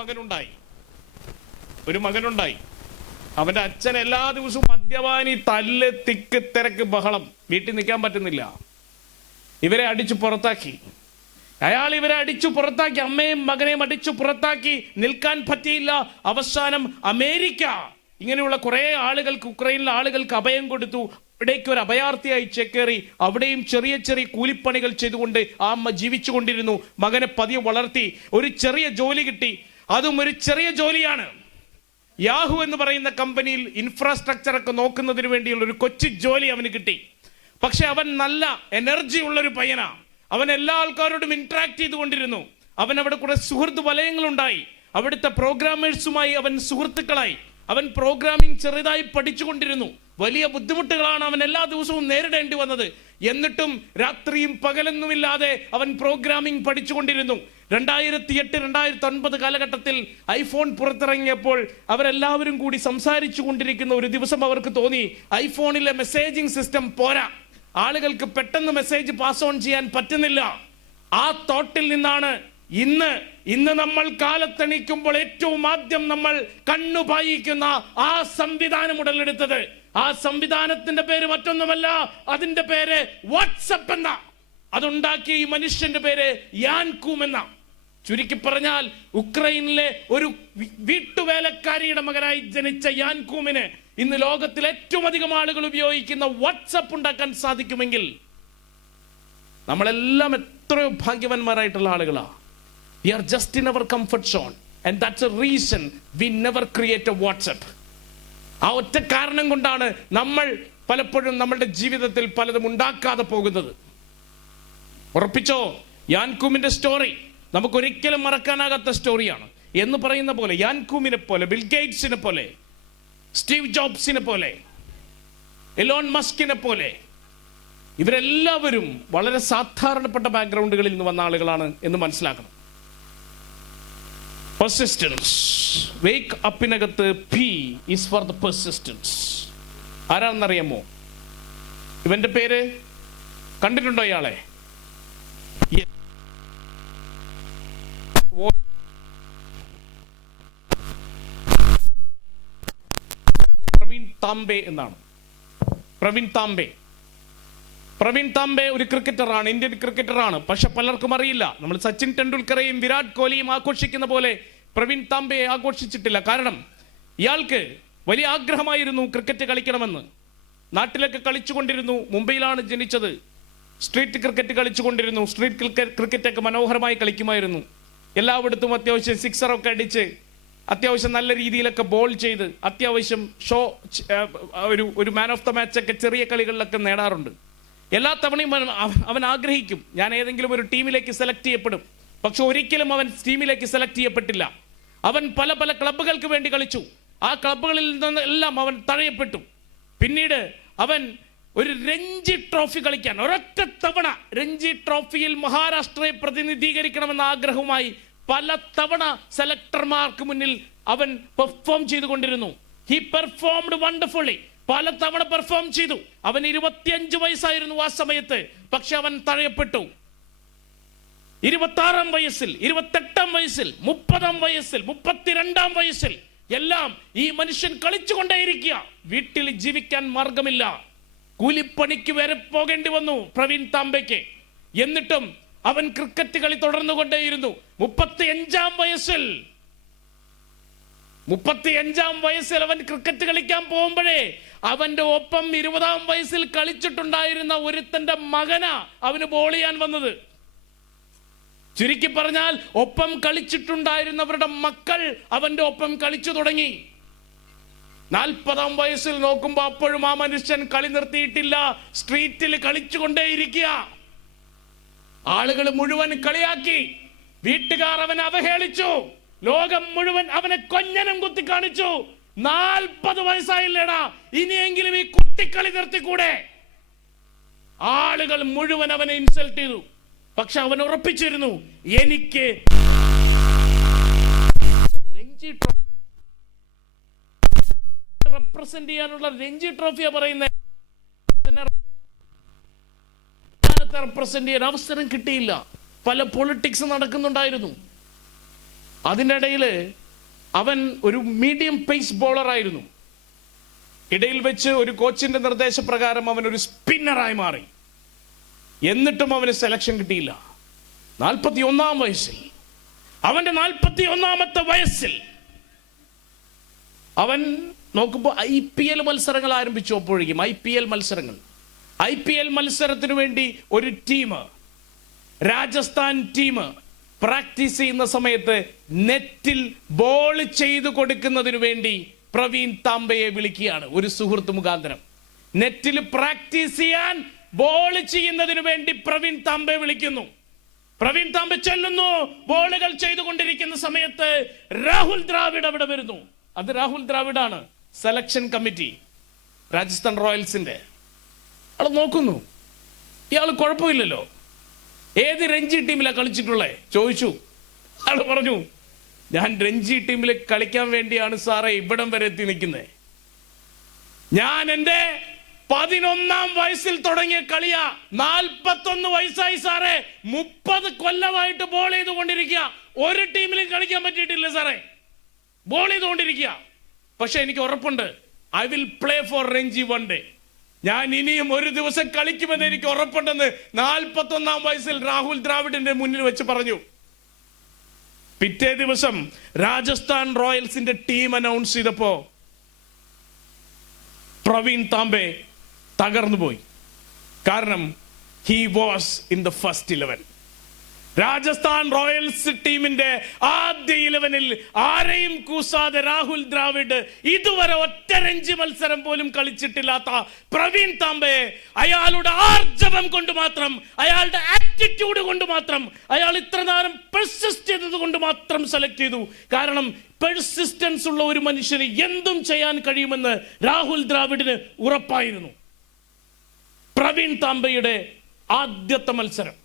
മകനുണ്ടായി. അവന്റെ അച്ഛൻ എല്ലാ ദിവസവും മദ്യപാനി, തല്ല്, തിക്ക് തിരക്ക്, ബഹളം, വീട്ടിൽ നിൽക്കാൻ പറ്റുന്നില്ല. ഇവരെ അടിച്ചു പുറത്താക്കി. അമ്മയും മകനെയും അടിച്ചു പുറത്താക്കി. നിൽക്കാൻ പറ്റിയില്ല. അവസാനം അമേരിക്ക ഇങ്ങനെയുള്ള കുറെ ആളുകൾക്ക്, ഉക്രൈനിലെ ആളുകൾക്ക് അഭയം കൊടുത്തു. അവിടേക്ക് ഒരു അഭയാർത്ഥിയായി ചേക്കേറി. അവിടെയും ചെറിയ ചെറിയ കൂലിപ്പണികൾ ചെയ്തുകൊണ്ട് ആ അമ്മ ജീവിച്ചു കൊണ്ടിരുന്നു. മകനെ പതിയെ വളർത്തി. ഒരു ചെറിയ ജോലി കിട്ടി. അതും ഒരു ചെറിയ ജോലിയാണ്. യാഹു എന്ന് പറയുന്ന കമ്പനിയിൽ ഇൻഫ്രാസ്ട്രക്ചർ ഒക്കെ നോക്കുന്നതിന് വേണ്ടിയുള്ള ഒരു കൊച്ചു ജോലി അവന് കിട്ടി. പക്ഷെ അവൻ നല്ല എനർജി ഉള്ളൊരു പയ്യനാ. അവൻ എല്ലാ ആൾക്കാരോടും ഇന്ററാക്ട് ചെയ്തുകൊണ്ടിരുന്നു. അവൻ അവിടെ കുറെ സുഹൃത്ത് വലയങ്ങളുണ്ടായി. അവിടുത്തെ പ്രോഗ്രാമേഴ്സുമായി അവൻ സുഹൃത്തുക്കളായി. അവൻ പ്രോഗ്രാമിംഗ് ചെറുതായി പഠിച്ചുകൊണ്ടിരുന്നു. വലിയ ബുദ്ധിമുട്ടുകളാണ് അവൻ എല്ലാ ദിവസവും നേരിടേണ്ടി വന്നത്. എന്നിട്ടും രാത്രിയും പകലൊന്നുമില്ലാതെ അവൻ പ്രോഗ്രാമിംഗ് പഠിച്ചുകൊണ്ടിരുന്നു. 2008-2009 കാലഘട്ടത്തിൽ ഐഫോൺ പുറത്തിറങ്ങിയപ്പോൾ അവരെല്ലാവരും കൂടി സംസാരിച്ചു കൊണ്ടിരിക്കുന്ന ഒരു ദിവസം അവർക്ക് തോന്നി, ഐഫോണിലെ മെസ്സേജിംഗ് സിസ്റ്റം പോരാ, ആളുകൾക്ക് പെട്ടെന്ന് മെസ്സേജ് പാസ് ഓൺ ചെയ്യാൻ പറ്റുന്നില്ല. ആ തോട്ടിൽ നിന്നാണ് ഇന്ന് നമ്മൾ കാലത്തെണീക്കുമ്പോൾ ഏറ്റവും ആദ്യം നമ്മൾ കണ്ണുപായിക്കുന്ന ആ സംവിധാനം ഉടലെടുത്തത്. ആ സംവിധാനത്തിന്റെ പേര് മറ്റൊന്നുമല്ല, അതിന്റെ പേര് വാട്സപ്പ് എന്ന. അതുണ്ടാക്കിയ ഈ മനുഷ്യന്റെ പേര് യാൻകൂം എന്ന. ചുരുക്കി പറഞ്ഞാൽ ഉക്രൈനിലെ ഒരു വീട്ടുവേലക്കാരിയുടെ മകനായി ജനിച്ച യാൻകൂമിന് ഇന്ന് ലോകത്തിൽ ഏറ്റവും അധികം ആളുകൾ ഉപയോഗിക്കുന്ന വാട്സപ്പ് ഉണ്ടാക്കാൻ സാധിക്കുമെങ്കിൽ നമ്മളെല്ലാം എത്രയോ ഭാഗ്യവാന്മാരായിട്ടുള്ള ആളുകളാ. We are just in our comfort zone, and that's a reason we never create a WhatsApp. ആ ഒറ്റ കാരണം കൊണ്ടാണ് നമ്മൾ പലപ്പോഴും നമ്മളുടെ ജീവിതത്തിൽ പലതും ഉണ്ടാക്കാതെ പോകുന്നത്. ഉറപ്പിച്ചോ, യാൻകൂമിന്റെ സ്റ്റോറി നമുക്കൊരിക്കലും മറക്കാനാകാത്ത സ്റ്റോറിയാണ്. എന്ന് പറയുന്ന പോലെ യാൻകൂമിനെ പോലെ, ബിൽ ഗേറ്റ്സിനെ പോലെ, സ്റ്റീവ് ജോബ്സിനെ പോലെ, എലോൺ മസ്കിനെ പോലെ ഇവരെല്ലാവരും വളരെ സാധാരണപ്പെട്ട ബാക്ക്ഗ്രൗണ്ടുകളിൽ നിന്ന് വന്ന ആളുകളാണ് എന്ന് മനസ്സിലാക്കണം. പെർസിസ്റ്റൻസ്. വേക്ക് അപ്പിനകത്ത് P is for the persistence. ആരാണെന്നറിയാമോ? ഇവന്റെ പേര് കണ്ടിട്ടുണ്ടോ ഇയാളെ? പ്രവീൺ താംബെ എന്നാണ്. പ്രവീൺ താംബെ ഒരു ക്രിക്കറ്ററാണ്, ഇന്ത്യൻ ക്രിക്കറ്ററാണ്. പക്ഷെ പലർക്കും അറിയില്ല. നമ്മൾ സച്ചിൻ ടെണ്ടുൽക്കറേയും വിരാട് കോഹ്ലിയും ആഘോഷിക്കുന്ന പോലെ പ്രവീൺ താംബയെ ആഘോഷിച്ചിട്ടില്ല. കാരണം ഇയാൾക്ക് വലിയ ആഗ്രഹമായിരുന്നു ക്രിക്കറ്റ് കളിക്കണമെന്ന്. നാട്ടിലൊക്കെ കളിച്ചുകൊണ്ടിരുന്നു. മുംബൈയിലാണ് ജനിച്ചത്. സ്ട്രീറ്റ് ക്രിക്കറ്റ് കളിച്ചുകൊണ്ടിരുന്നു. സ്ട്രീറ്റ് ക്രിക്കറ്റൊക്കെ മനോഹരമായി കളിക്കുമായിരുന്നു. എല്ലായിടത്തും അത്യാവശ്യം സിക്സറൊക്കെ അടിച്ച് അത്യാവശ്യം നല്ല രീതിയിലൊക്കെ ബോൾ ചെയ്ത് അത്യാവശ്യം ഒരു മാൻ ഓഫ് ദ മാച്ച് ഒക്കെ ചെറിയ കളികളിലൊക്കെ നേടാറുണ്ട്. എല്ലാ തവണയും അവൻ ആഗ്രഹിക്കും, ഞാൻ ഏതെങ്കിലും ഒരു ടീമിലേക്ക് സെലക്ട് ചെയ്യപ്പെടും. പക്ഷെ ഒരിക്കലും അവൻ ടീമിലേക്ക് സെലക്ട് ചെയ്യപ്പെട്ടില്ല. അവൻ പല പല ക്ലബ്ബുകൾക്ക് വേണ്ടി കളിച്ചു. ആ ക്ലബ്ബുകളിൽ നിന്നെല്ലാം അവൻ തഴയപ്പെട്ടു. പിന്നീട് അവൻ ഒരു രഞ്ജി ട്രോഫി കളിക്കാൻ ഒരൊറ്റ തവണ രഞ്ജി ട്രോഫിയിൽ മഹാരാഷ്ട്രയെ പ്രതിനിധീകരിക്കണമെന്ന ആഗ്രഹവുമായി പല തവണ സെലക്ടർമാർക്ക് മുന്നിൽ അവൻ പെർഫോം ചെയ്തുകൊണ്ടിരുന്നു. He performed wonderfully. പല തവണ പെർഫോം ചെയ്തു. അവൻ 25 വയസ്സായിരുന്നു ആ സമയത്ത്. പക്ഷെ അവൻ തഴയപ്പെട്ടു. 26 വയസ്സിൽ, 28 വയസ്സിൽ, 30 വയസ്സിൽ, 32 വയസ്സിൽ എല്ലാം ഈ മനുഷ്യൻ കളിച്ചുകൊണ്ടേയിരിക്കുക. വീട്ടിൽ ജീവിക്കാൻ മാർഗമില്ല. കൂലിപ്പണിക്ക് വരെ പോകേണ്ടി വന്നു പ്രവീൺ താംബയ്ക്ക്. എന്നിട്ടും അവൻ ക്രിക്കറ്റ് കളി തുടർന്നുകൊണ്ടേയിരുന്നു. 35 വയസ്സിൽ അവൻ ക്രിക്കറ്റ് കളിക്കാൻ പോകുമ്പോഴേ അവന്റെ ഒപ്പം 20 വയസ്സിൽ കളിച്ചിട്ടുണ്ടായിരുന്ന ഒരുത്തന്റെ മകനാ അവന് ബോൾ ചെയ്യാൻ വന്നത്. ചുരുക്കി പറഞ്ഞാൽ ഒപ്പം കളിച്ചിട്ടുണ്ടായിരുന്നവരുടെ മക്കൾ അവന്റെ ഒപ്പം കളിച്ചു തുടങ്ങി. 40 വയസ്സിൽ നോക്കുമ്പോ അപ്പോഴും ആ മനുഷ്യൻ കളി നിർത്തിയിട്ടില്ല. സ്ട്രീറ്റിൽ കളിച്ചുകൊണ്ടേയിരിക്കുക. ആളുകൾ മുഴുവൻ കളിയാക്കി. വീട്ടുകാർ അവനെ അവഹേളിച്ചു. ലോകം മുഴുവൻ അവനെ കൊഞ്ഞനം കുത്തി കാണിച്ചു. 40 വയസ്സായില്ലേടാ, ഇനിയെങ്കിലും ഈ കുട്ടിക്കളി നിർത്തിക്കൂടെ? ആളുകൾ മുഴുവൻ അവനെ ഇൻസൾട്ട് ചെയ്തു. പക്ഷെ അവൻ ഉറപ്പിച്ചിരുന്നു, എനിക്ക് രഞ്ജി റെപ്രസെന്റ് ചെയ്യാനുള്ള രഞ്ജി ട്രോഫിയാ പറയുന്നത്. റെപ്രസെന്റ് ചെയ്യാൻ അവസരം കിട്ടിയില്ല. പല പൊളിറ്റിക്സ് നടക്കുന്നുണ്ടായിരുന്നു. അതിനിടയിൽ അവൻ ഒരു മീഡിയം പേസ് ബോളർ ആയിരുന്നു. ഇടയിൽ വെച്ച് ഒരു കോച്ചിന്റെ നിർദ്ദേശപ്രകാരം അവൻ ഒരു സ്പിന്നറായി മാറി. എന്നിട്ടും അവന് സെലക്ഷൻ കിട്ടിയില്ല. 41 വയസ്സിൽ, അവന്റെ 41ാമത്തെ വയസ്സിൽ അവൻ നോക്കുമ്പോൾ IPL മത്സരങ്ങൾ ആരംഭിച്ചു. അപ്പോഴേക്കും IPL മത്സരത്തിന് വേണ്ടി ഒരു ടീം, രാജസ്ഥാൻ ടീം പ്രാക്ടീസ് ചെയ്യുന്ന സമയത്ത് നെറ്റിൽ ബോൾ ചെയ്തു കൊടുക്കുന്നതിന് വേണ്ടി പ്രവീൺ താംബയെ വിളിക്കുകയാണ് ഒരു സുഹൃത്ത് മുഖാന്തരം. നെറ്റിൽ പ്രാക്ടീസ് ചെയ്യാൻ ബോൾ ചെയ്യുന്നതിന് വേണ്ടി പ്രവീൺ താംബയെ വിളിക്കുന്നു. പ്രവീൺ താംബെ ചെല്ലുന്നു. ബോളുകൾ ചെയ്തുകൊണ്ടിരിക്കുന്ന സമയത്ത് രാഹുൽ ദ്രാവിഡ് അവിടെ വരുന്നു. അത് രാഹുൽ ദ്രാവിഡാണ് സെലക്ഷൻ കമ്മിറ്റി രാജസ്ഥാൻ റോയൽസിന്റെ. അവിടെ നോക്കുന്നു, ഇയാൾ കുഴപ്പമില്ലല്ലോ, ഏത് രഞ്ജി ടീമിലാണ് കളിച്ചിട്ടുള്ളേ ചോദിച്ചു. ആള് പറഞ്ഞു, ഞാൻ രഞ്ജി ടീമിൽ കളിക്കാൻ വേണ്ടിയാണ് സാറേ ഇവിടം വരെ എത്തി നിൽക്കുന്നത്. ഞാൻ എന്റെ 11ാം വയസ്സിൽ തുടങ്ങിയ കളിയാ. 41 വയസ്സായി സാറേ. 30 കൊല്ലമായിട്ട് ബോൾ ചെയ്തുകൊണ്ടിരിക്കുക. ഒരു ടീമിലും കളിക്കാൻ പറ്റിയിട്ടില്ല സാറേ. ബോൾ ചെയ്തുകൊണ്ടിരിക്കുക. പക്ഷെ എനിക്ക് ഉറപ്പുണ്ട്, I will play for Ranji one day. ഞാൻ ഇനിയും ഒരു ദിവസം കളിക്കുമെന്ന് എനിക്ക് ഉറപ്പുണ്ടെന്ന് 41ാം വയസ്സിൽ രാഹുൽ ദ്രാവിഡിന്റെ മുന്നിൽ വെച്ച് പറഞ്ഞു. പിറ്റേ ദിവസം രാജസ്ഥാൻ റോയൽസിന്റെ ടീം അനൗൺസ് ചെയ്തപ്പോ പ്രവീൺ താംബെ തകർന്നു പോയി. കാരണം he was in the first 11. Rajasthan Royals ടീമിന്റെ ആദ്യ 11-ൽ ആരെയും കൂസാതെ രാഹുൽ ദ്രാവിഡ് ഇതുവരെ ഒറ്റ രഞ്ജി മത്സരം പോലും കളിച്ചിട്ടില്ലാത്ത പ്രവീൺ താംബയെ അയാളുടെ ആർജവം കൊണ്ട് മാത്രം, അയാളുടെ ആറ്റിറ്റ്യൂഡ് കൊണ്ട് മാത്രം, അയാൾ ഇത്ര നേരം പെർസിസ്റ്റ് ചെയ്തത് കൊണ്ട് മാത്രം സെലക്ട് ചെയ്തു. കാരണം പെർസിസ്റ്റൻസ് ഉള്ള ഒരു മനുഷ്യന് എന്തും ചെയ്യാൻ കഴിയുമെന്ന് രാഹുൽ ദ്രാവിഡിന് ഉറപ്പായിരുന്നു. പ്രവീൺ താംബയുടെ ആദ്യത്തെ മത്സരം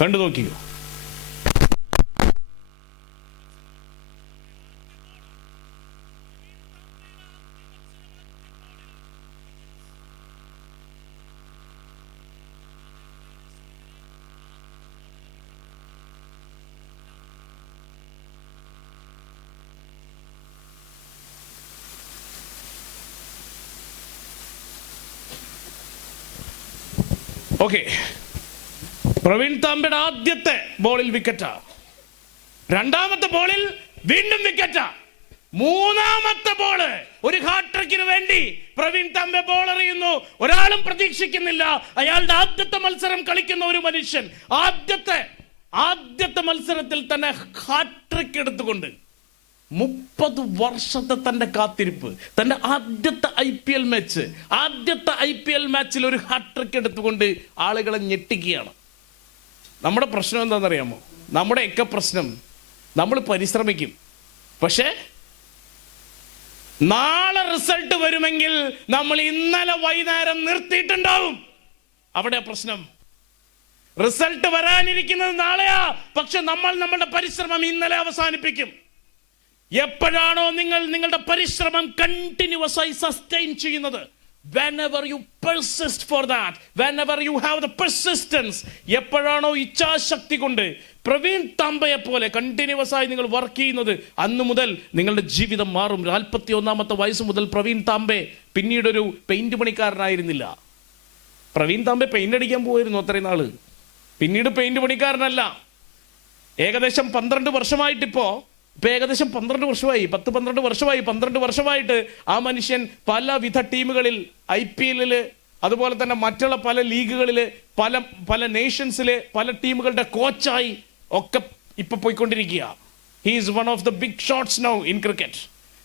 കണ്ടു നോക്കിയോ? ഓക്കെ, പ്രവീൺ താംബയുടെ ആദ്യത്തെ ബോളിൽ വിക്കറ്റാ. രണ്ടാമത്തെ ബോളിൽ വീണ്ടും വിക്കറ്റാ. മൂന്നാമത്തെ ബോള് ഒരു ഹാട്രിക്കിന് വേണ്ടി പ്രവീൺ താംബെ ബോൾ എറിയുന്നു. ഒരാളും പ്രതീക്ഷിക്കുന്നില്ല. അയാളുടെ ആദ്യത്തെ മത്സരം കളിക്കുന്ന ഒരു മനുഷ്യൻ ആദ്യത്തെ മത്സരത്തിൽ തന്നെ ഹാട്രിക് എടുത്തുകൊണ്ട് 30 വർഷത്തെ തന്റെ കാത്തിരിപ്പ്, തന്റെ ആദ്യത്തെ IPL മാച്ചിൽ ഒരു ഹാട്രിക് എടുത്തുകൊണ്ട് ആളുകളെ ഞെട്ടിക്കുകയാണ്. നമ്മുടെ പ്രശ്നം എന്താണെന്നറിയാമോ? നമ്മുടെയൊക്കെ പ്രശ്നം, നമ്മൾ പരിശ്രമിക്കും, പക്ഷേ നാളെ റിസൾട്ട് വരുമെങ്കിൽ നമ്മൾ ഇന്നലെ വൈകുന്നേരം നിർത്തിയിട്ടുണ്ടാവും. അവിടെ പ്രശ്നം. റിസൾട്ട് വരാനിരിക്കുന്നത് നാളെയാ, പക്ഷെ നമ്മൾ നമ്മുടെ പരിശ്രമം ഇന്നലെ അവസാനിപ്പിക്കും. എപ്പോഴാണോ നിങ്ങൾ നിങ്ങളുടെ പരിശ്രമം കണ്ടിന്യൂസ് ആയി സസ്റ്റെയിൻ ചെയ്യുന്നത്, whenever you persist for that, whenever you have the persistence, എപ്പോഴാണോ ഇച്ഛാശക്തി കൊണ്ട് പ്രവീൺ താംബയെ പോലെ കണ്ടിന്യൂസ് ആയി നിങ്ങൾ വർക്ക് ചെയ്യുന്നത്, അന്നു മുതൽ നിങ്ങളുടെ ജീവിതം മാറും. 41-ാമത്തെ വയസ്സ് മുതൽ പ്രവീൺ താംബെ പിന്നീടൊരു പെയിന്റ് പണിക്കാരനായിരുന്നില്ല. പ്രവീൺ താംബെ പെയിന്റ് അടിക്കാൻ പോയിരുന്നു അത്രയും നാള്, പിന്നീട് പെയിന്റ് പണിക്കാരനല്ല. ഏകദേശം 12 വർഷമായിട്ടിപ്പോ ഏകദേശം 12 വർഷമായി, 10-12 വർഷമായി. 12 വർഷമായിട്ട് ആ മനുഷ്യൻ പലവിധ ടീമുകളിൽ, IPL അതുപോലെ തന്നെ മറ്റുള്ള പല ലീഗുകളിൽ, പല നേഷൻസിലെ പല ടീമുകളുടെ കോച്ചായി ഒക്കെ ഇപ്പൊ പോയിക്കൊണ്ടിരിക്കുക. He is one of the big shots now in cricket.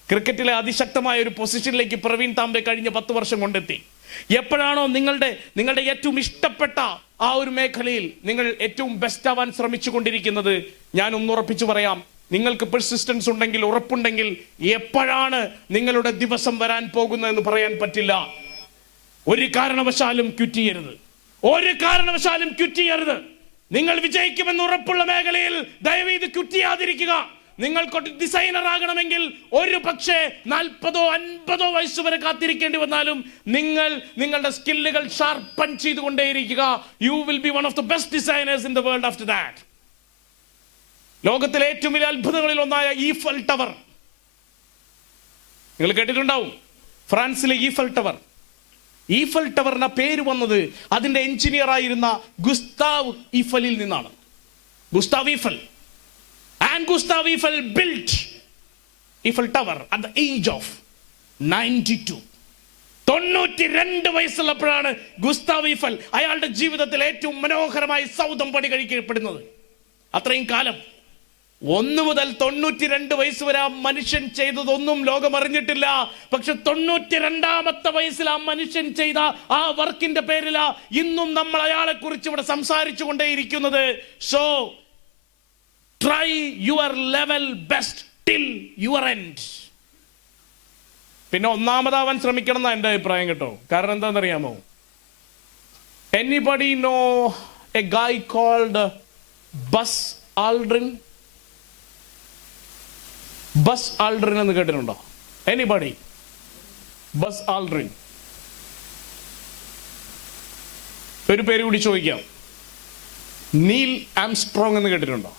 ക്രിക്കറ്റിലെ അതിശക്തമായ ഒരു പൊസിഷനിലേക്ക് പ്രവീൺ താംബെ കഴിഞ്ഞ 10 വർഷം കൊണ്ടെത്തി. എപ്പോഴാണോ നിങ്ങളുടെ ഏറ്റവും ഇഷ്ടപ്പെട്ട ആ ഒരു മേഖലയിൽ നിങ്ങൾ ഏറ്റവും ബെസ്റ്റ് ആവാൻ ശ്രമിച്ചു കൊണ്ടിരിക്കുന്നത്, ഞാൻ ഒന്നുറപ്പിച്ചു പറയാം, നിങ്ങൾക്ക് പെർസിസ്റ്റൻസ് ഉണ്ടെങ്കിൽ, ഉറപ്പുണ്ടെങ്കിൽ, എപ്പോഴാണ് നിങ്ങളുടെ ദിവസം വരാൻ പോകുന്നതെന്ന് പറയാൻ പറ്റില്ല. ഒരു കാരണവശാലും ക്വിറ്റ് ചെയ്യരുത്, ഒരു കാരണവശാലും ക്വിറ്റ് ചെയ്യരുത്. നിങ്ങൾ വിജയിക്കുമെന്ന് ഉറപ്പുള്ള മേഖലയിൽ ദയവീത് ക്വിറ്റ് ചെയ്യാതിരിക്കുക. നിങ്ങൾക്കൊരു ഡിസൈനർ ആകണമെങ്കിൽ ഒരു പക്ഷേ 40-50 വയസ്സ് വരെ കാത്തിരിക്കേണ്ടി വന്നാലും നിങ്ങൾ നിങ്ങളുടെ സ്കില്ലുകൾ ഷാർപ്പൺ ചെയ്തുകൊണ്ടേയിരിക്കുക. You will be one of the best designers in the world after that. ലോകത്തിലെ ഏറ്റവും വലിയ അത്ഭുതങ്ങളിൽ ഒന്നായ ഈഫൽ ടവർ നിങ്ങൾ കേട്ടിട്ടുണ്ടാവും. ഫ്രാൻസിലെ ഈഫൽ ടവറിന്റെ പേര് വന്നത് അതിന്റെ എഞ്ചിനീയർ ആയിരുന്ന ഗുസ്താവ് ഈഫലിൽ നിന്നാണ്. Gustave Eiffel built Eiffel Tower at the age of 92. 92 വയസ്സുള്ളപ്പോഴാണ് ഗുസ്താവ് ഈഫൽ അയാളുടെ ജീവിതത്തിൽ ഏറ്റവും മനോഹരമായി സൗധം പണി കഴിക്കപ്പെടുന്നത്. അത്രയും കാലം 1 മുതൽ 92 വയസ്സ് വരെ ആ മനുഷ്യൻ ചെയ്തതൊന്നും ലോകം അറിഞ്ഞിട്ടില്ല. പക്ഷെ 92-ാമത്തെ വയസ്സിൽ ആ മനുഷ്യൻ ചെയ്ത ആ വർക്കിന്റെ പേരിലാ ഇന്നും നമ്മൾ അയാളെ കുറിച്ച് ഇവിടെ സംസാരിച്ചു കൊണ്ടേയിരിക്കുന്നത്. So try your level best till your end. പിന്നെ ഒന്നാമതാവാൻ ശ്രമിക്കണം എന്നാ എൻ്റെ അഭിപ്രായം കേട്ടോ. കാരണം എന്താണെന്നറിയാമോ, anybody know a guy called Buzz Aldrin? Buzz Aldrin എന്ന് കേട്ടിട്ടുണ്ടോ? Anybody? Buzz Aldrin. ഒരു പേര് കൂടി ചോദിക്കാം. നീൽ ആംസ്ട്രോങ് എന്ന് കേട്ടിട്ടുണ്ടോ?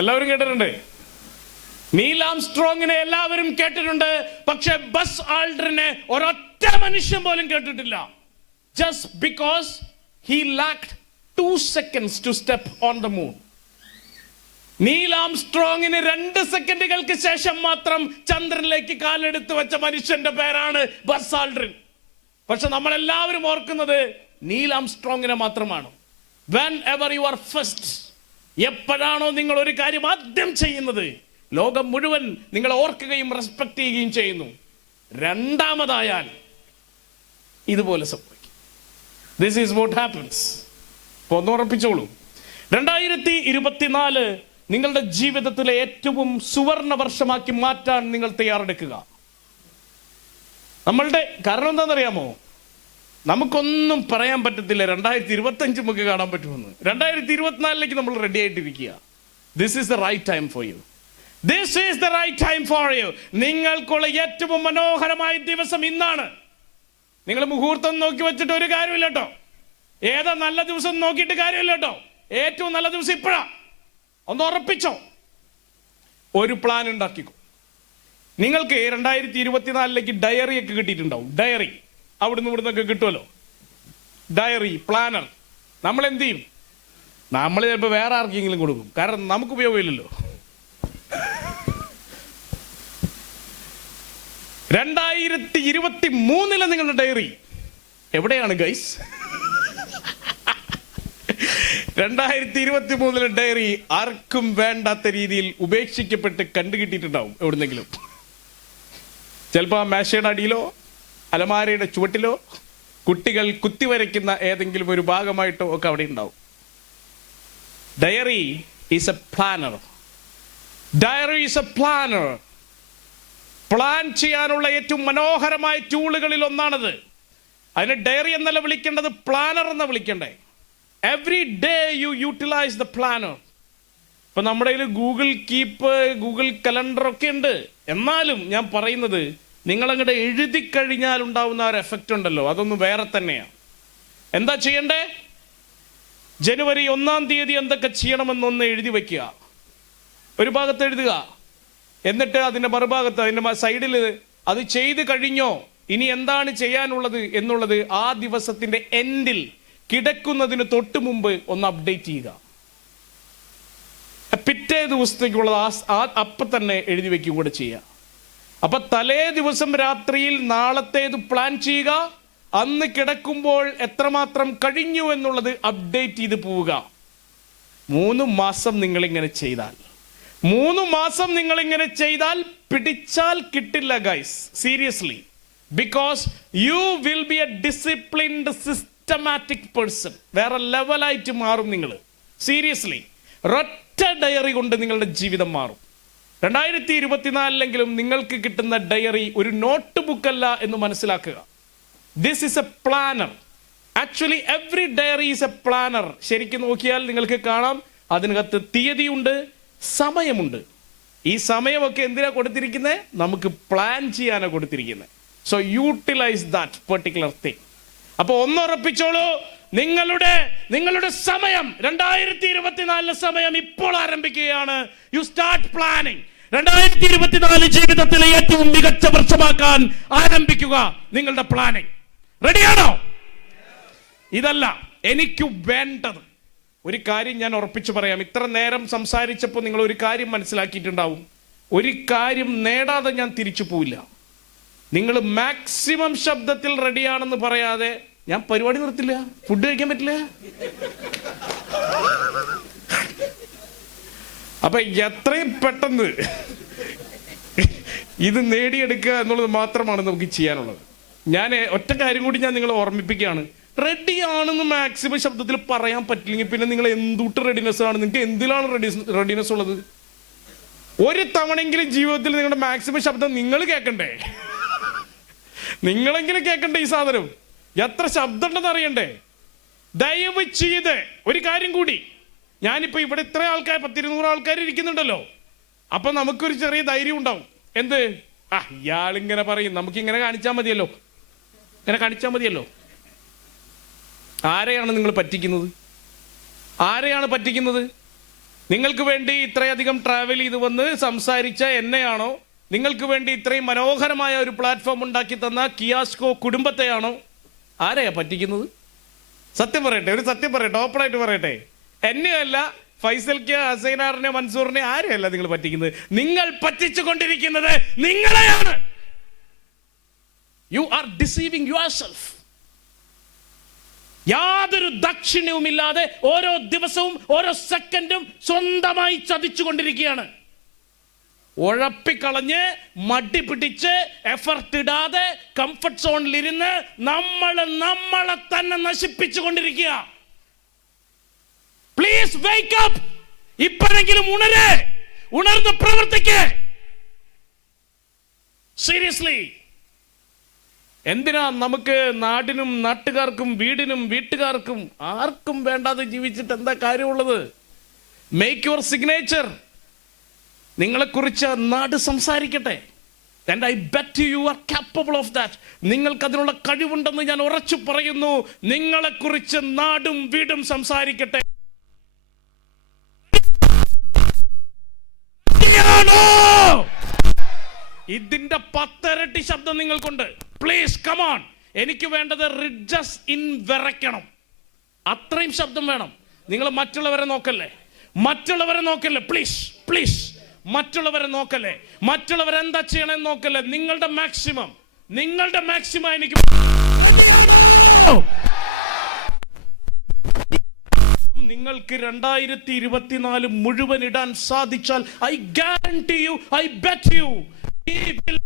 എല്ലാവരും കേട്ടിട്ടുണ്ട്. നീൽ ആംസ്ട്രോങ്ങിനെ എല്ലാവരും കേട്ടിട്ടുണ്ട്. പക്ഷെ ബസ് ആൾഡ്രിനെ ഒരൊറ്റ മനുഷ്യൻ പോലും കേട്ടിട്ടില്ല. Just because he lacked 2 seconds to step on the moon. Neil ആംസ്ട്രോങ്ങിന് 2 സെക്കൻഡുകൾക്ക് ശേഷം മാത്രം ചന്ദ്രനിലേക്ക് കാലെടുത്ത് വെച്ച മനുഷ്യന്റെ പേരാണ് ബസ് ആൾഡ്രിൻ. പക്ഷെ നമ്മളെല്ലാവരും ഓർക്കുന്നത് നീൽ ആംസ്ട്രോങ്ങിനെ മാത്രമാണ്. Whenever you are first, എപ്പോഴാണോ നിങ്ങൾ ഒരു കാര്യം ആദ്യം ചെയ്യുന്നത്, ലോകം മുഴുവൻ നിങ്ങളെ ഓർക്കുകയും റെസ്പെക്ട് ചെയ്യുകയും ചെയ്യുന്നു. രണ്ടാമതായാൽ ഇതുപോലെ സംഭവിക്കും. This is what happens. ഒന്ന് ഉറപ്പിച്ചോളൂ, 2024 നിങ്ങളുടെ ജീവിതത്തിലെ ഏറ്റവും സുവർണ വർഷമാക്കി മാറ്റാൻ നിങ്ങൾ തയ്യാറെടുക്കുക. കാരണം എന്താണെന്നറിയാമോ, നമുക്കൊന്നും പറയാൻ പറ്റത്തില്ല 2025 നമുക്ക് കാണാൻ പറ്റുമെന്ന്. 2024 നമ്മൾ റെഡി ആയിട്ടിരിക്കുക. This is the right time for you. This is the right time for you. നിങ്ങൾക്കുള്ള ഏറ്റവും മനോഹരമായ ദിവസം ഇന്നാണ്. നിങ്ങൾ മുഹൂർത്തം നോക്കി വെച്ചിട്ട് ഒരു കാര്യമില്ല കേട്ടോ. ഏതാ നല്ല ദിവസം നോക്കിയിട്ട് കാര്യമില്ല കേട്ടോ. ഏറ്റവും നല്ല ദിവസം ഇപ്പോഴാ. ഒന്ന് ഉറപ്പിച്ചോ. ഒരു പ്ലാൻ ഉണ്ടാക്കിക്കോ. നിങ്ങൾക്ക് 2024 ഡയറി ഒക്കെ കിട്ടിയിട്ടുണ്ടാവും. ഡയറി അവിടുന്ന് ഇവിടുന്നൊക്കെ കിട്ടുമല്ലോ. Diary, planner. നമ്മൾ എന്ത് ചെയ്യും? നമ്മൾ ചിലപ്പോൾ വേറെ ആർക്കെങ്കിലും കൊടുക്കും. കാരണം നമുക്ക് ഉപയോഗമില്ലല്ലോ. 2023 നിങ്ങളുടെ ഡയറി എവിടെയാണ് ഗൈസ്? 2023 ഡയറി ആർക്കും വേണ്ടാത്ത രീതിയിൽ ഉപേക്ഷിക്കപ്പെട്ട് കണ്ടുകിട്ടിയിട്ടുണ്ടാവും എവിടുന്നെങ്കിലും. ചിലപ്പോൾ ആ മേശയുടെ അടിയിലോ അലമാരയുടെ ചുവട്ടിലോ കുട്ടികൾ കുത്തിവരയ്ക്കുന്ന ഏതെങ്കിലും ഒരു ഭാഗമായിട്ടോ ഒക്കെ അവിടെ ഉണ്ടാവും. Diary is a planner. Diary is a planner. Plan ചെയ്യാനുള്ള ഏറ്റവും മനോഹരമായ ടൂളുകളിൽ ഒന്നാണത്. അതിന് ഡയറി എന്നല്ല വിളിക്കേണ്ടത്, പ്ലാനർ എന്ന് വിളിക്കണ്ടേ. Every day you utilise the planner. ഇപ്പൊ നമ്മുടെ കയ്യിൽ ഗൂഗിൾ കീപ്പ്, ഗൂഗിൾ കലണ്ടർ ഒക്കെ ഉണ്ട്. എന്നാലും ഞാൻ പറയുന്നത്, നിങ്ങൾ അങ്ങോട്ട് എഴുതി കഴിഞ്ഞാൽ ഉണ്ടാവുന്ന ഒരു എഫക്റ്റ് ഉണ്ടല്ലോ, അതൊന്ന് വേറെ തന്നെയാണ്. എന്താ ചെയ്യണ്ടേ? ജനുവരി 1-ാം തീയതി എന്തൊക്കെ ചെയ്യണമെന്നൊന്ന് എഴുതി വെക്കുക. ഒരു ഭാഗത്ത് എഴുതുക, എന്നിട്ട് അതിന്റെ മറുഭാഗത്ത്, അതിന്റെ സൈഡിൽ അത് ചെയ്ത് കഴിഞ്ഞോ, ഇനി എന്താണ് ചെയ്യാനുള്ളത് എന്നുള്ളത് ആ ദിവസത്തിന്റെ എൻഡിൽ കിടക്കുന്നതിന് തൊട്ട് മുമ്പ് ഒന്ന് അപ്ഡേറ്റ് ചെയ്യുക. പിറ്റേ ദിവസത്തേക്കുള്ളത് അപ്പൊ തന്നെ എഴുതി വെക്കും കൂടെ ചെയ്യുക. അപ്പൊ തലേ ദിവസം രാത്രിയിൽ നാളത്തേത് പ്ലാൻ ചെയ്യുക, അന്ന് കിടക്കുമ്പോൾ എത്രമാത്രം കഴിഞ്ഞു എന്നുള്ളത് അപ്ഡേറ്റ് ചെയ്ത് പോവുക. 3 മാസം നിങ്ങളിങ്ങനെ ചെയ്താൽ, 3 മാസം നിങ്ങളിങ്ങനെ ചെയ്താൽ പിടിച്ചാൽ കിട്ടില്ല guys, seriously. Because you will B A disciplined systematic person. വേറെ ലെവലായിട്ട് മാറും നിങ്ങൾ, സീരിയസ്ലി. ഒറ്റ ഡയറി കൊണ്ട് നിങ്ങളുടെ ജീവിതം മാറും. 2024 നിങ്ങൾക്ക് കിട്ടുന്ന ഡയറി ഒരു നോട്ട് ബുക്ക് അല്ല എന്ന് മനസ്സിലാക്കുക. This is a planner. Actually every diary is a planner. ശരിക്കും നോക്കിയാൽ നിങ്ങൾക്ക് കാണാം, അതിനകത്ത് തീയതിയുണ്ട്, സമയമുണ്ട്. ഈ സമയമൊക്കെ എന്തിനാ കൊടുത്തിരിക്കുന്നത്? നമുക്ക് പ്ലാൻ ചെയ്യാനാണ് കൊടുത്തിരിക്കുന്നത്. So utilise that particular thing. അപ്പൊ ഒന്നുറപ്പിച്ചോളൂ, നിങ്ങളുടെ സമയം 2024 സമയം ഇപ്പോൾ ആരംഭിക്കുകയാണ്. You start planning. 2024 ജീവിതത്തിലെ ഏറ്റവും മികച്ച വർഷമാക്കാൻ ആരംഭിക്കുക നിങ്ങളുടെ പ്ലാനിങ്. റെഡിയാണോ? ഇതല്ല എനിക്ക് വേണ്ടത്. ഒരു കാര്യം ഞാൻ ഉറപ്പിച്ചു പറയാം, ഇത്ര നേരം സംസാരിച്ചപ്പോൾ നിങ്ങൾ ഒരു കാര്യം മനസ്സിലാക്കിയിട്ടുണ്ടാവും. ഒരു കാര്യം നേടാതെ ഞാൻ തിരിച്ചു പോയില്ല. നിങ്ങൾ മാക്സിമം ശബ്ദത്തിൽ റെഡിയാണെന്ന് പറയാതെ ഞാൻ പരിപാടി നിർത്തില്ല. ഫുഡ് കഴിക്കാൻ പറ്റില്ല. അപ്പൊ എത്രയും പെട്ടെന്ന് ഇത് നേടിയെടുക്കുക എന്നുള്ളത് മാത്രമാണ് നമുക്ക് ചെയ്യാനുള്ളത്. ഞാൻ ഒറ്റ കാര്യം കൂടി ഞാൻ നിങ്ങളെ ഓർമ്മിപ്പിക്കുകയാണ്. റെഡിയാണെന്ന് മാക്സിമം ശബ്ദത്തിൽ പറയാൻ പറ്റില്ലെങ്കിൽ പിന്നെ നിങ്ങൾ എന്തുട്ട് റെഡിനെസ് ആണ്? നിങ്ങൾക്ക് എന്തിലാണ് റെഡിനെസ് ഉള്ളത്? ഒരു തവണയെങ്കിലും ജീവിതത്തിൽ നിങ്ങളുടെ മാക്സിമം ശബ്ദം നിങ്ങൾ കേൾക്കണ്ടേ? നിങ്ങളെങ്കിലും കേൾക്കണ്ടേ ഈ സാധനം? എത്ര ശബ്ദം ഉണ്ടെന്ന് അറിയണ്ടേ? ദയവ് ചെയ്ത് ഒരു കാര്യം കൂടി, ഞാനിപ്പോ ഇവിടെ ഇത്ര ആൾക്കാർ, 100-200 ആൾക്കാർ ഇരിക്കുന്നുണ്ടല്ലോ. അപ്പൊ നമുക്കൊരു ചെറിയ ധൈര്യം ഉണ്ടാവും. എന്ത്? ഇയാളിങ്ങനെ പറയും, നമുക്കിങ്ങനെ കാണിച്ചാൽ മതിയല്ലോ, ഇങ്ങനെ കാണിച്ചാൽ മതിയല്ലോ. ആരെയാണ് നിങ്ങൾ പറ്റിക്കുന്നത്? ആരെയാണ് പറ്റിക്കുന്നത്? നിങ്ങൾക്ക് വേണ്ടി ഇത്രയധികം ട്രാവൽ ചെയ്ത് വന്ന് സംസാരിച്ച എന്നെയാണോ? നിങ്ങൾക്ക് വേണ്ടി ഇത്രയും മനോഹരമായ ഒരു പ്ലാറ്റ്ഫോം ഉണ്ടാക്കി തന്ന കിയാസ്കോ കുടുംബത്തെയാണോ? ആരെയാ പറ്റിക്കുന്നത്? സത്യം പറയട്ടെ, ഒരു സത്യം പറയട്ടെ, ഓപ്പണായിട്ട് പറയട്ടെ. എന്നെയല്ല, ഫൈസൽക്ക്, ഹസൈനാറിനെ, മൻസൂറിനെ, ആരെയല്ല നിങ്ങൾ പറ്റിക്കുന്നത്. നിങ്ങൾ പറ്റിച്ചുകൊണ്ടിരിക്കുന്നത് നിങ്ങളെയാണ്. You are deceiving yourself. യാതൊരു ദക്ഷിണ്യവുമില്ലാതെ ഓരോ ദിവസവും ഓരോ സെക്കൻഡും സ്വന്തമായി ചതിച്ചുകൊണ്ടിരിക്കുകയാണ്. ഉഴപ്പിക്കളഞ്ഞ് മടി പിടിച്ച് എഫർട്ട് ഇടാതെ കംഫർട്ട് സോണിലിരുന്ന് നമ്മളെ തന്നെ നശിപ്പിച്ചു കൊണ്ടിരിക്കുക. Please wake up. ഇപ്പോഴെങ്കിലും ഉണർന്ന് പ്രവർത്തിക്കേ. സീരിയസ്ലി. എന്തിനാ നമുക്ക് നാടിനും നാട്ടുകാർക്കും വീടിനും വീട്ടുകാർക്കും ആർക്കും വേണ്ടാതെ ജീവിച്ചിട്ട് എന്താ കാര്യമുള്ളത്? Make your signature. നിങ്ങളെക്കുറിച്ച് നാട് സംസാരിക്കട്ടെ. And I bet you are capable of that. നിങ്ങൾക്ക് അതിനുള്ള കഴിവുണ്ടെന്ന് ഞാൻ ഉറച്ചു പറയുന്നു. നിങ്ങളെക്കുറിച്ച് നാടും വീടും സംസാരിക്കട്ടെ. ഇതിന്റെ 10 ഇരട്ടി ശബ്ദം നിങ്ങൾക്കുണ്ട്. Please come on. എനിക്ക് വേണ്ടത് റിഡ്ജസ് ഇൻ വിറയ്ക്കണം. അത്രയും ശബ്ദം വേണം. നിങ്ങൾ മറ്റുള്ളവരെ നോക്കല്ലേ. പ്ലീസ് മറ്റുള്ളവരെ നോക്കല്ലേ. മറ്റുള്ളവരെന്താ ചെയ്യണമെന്ന് നോക്കല്ലേ. നിങ്ങളുടെ മാക്സിമം എനിക്ക് നിങ്ങൾക്ക് 2024 മുഴുവൻ ഇടാൻ സാധിച്ചാൽ, I guarantee you, I bet you, we will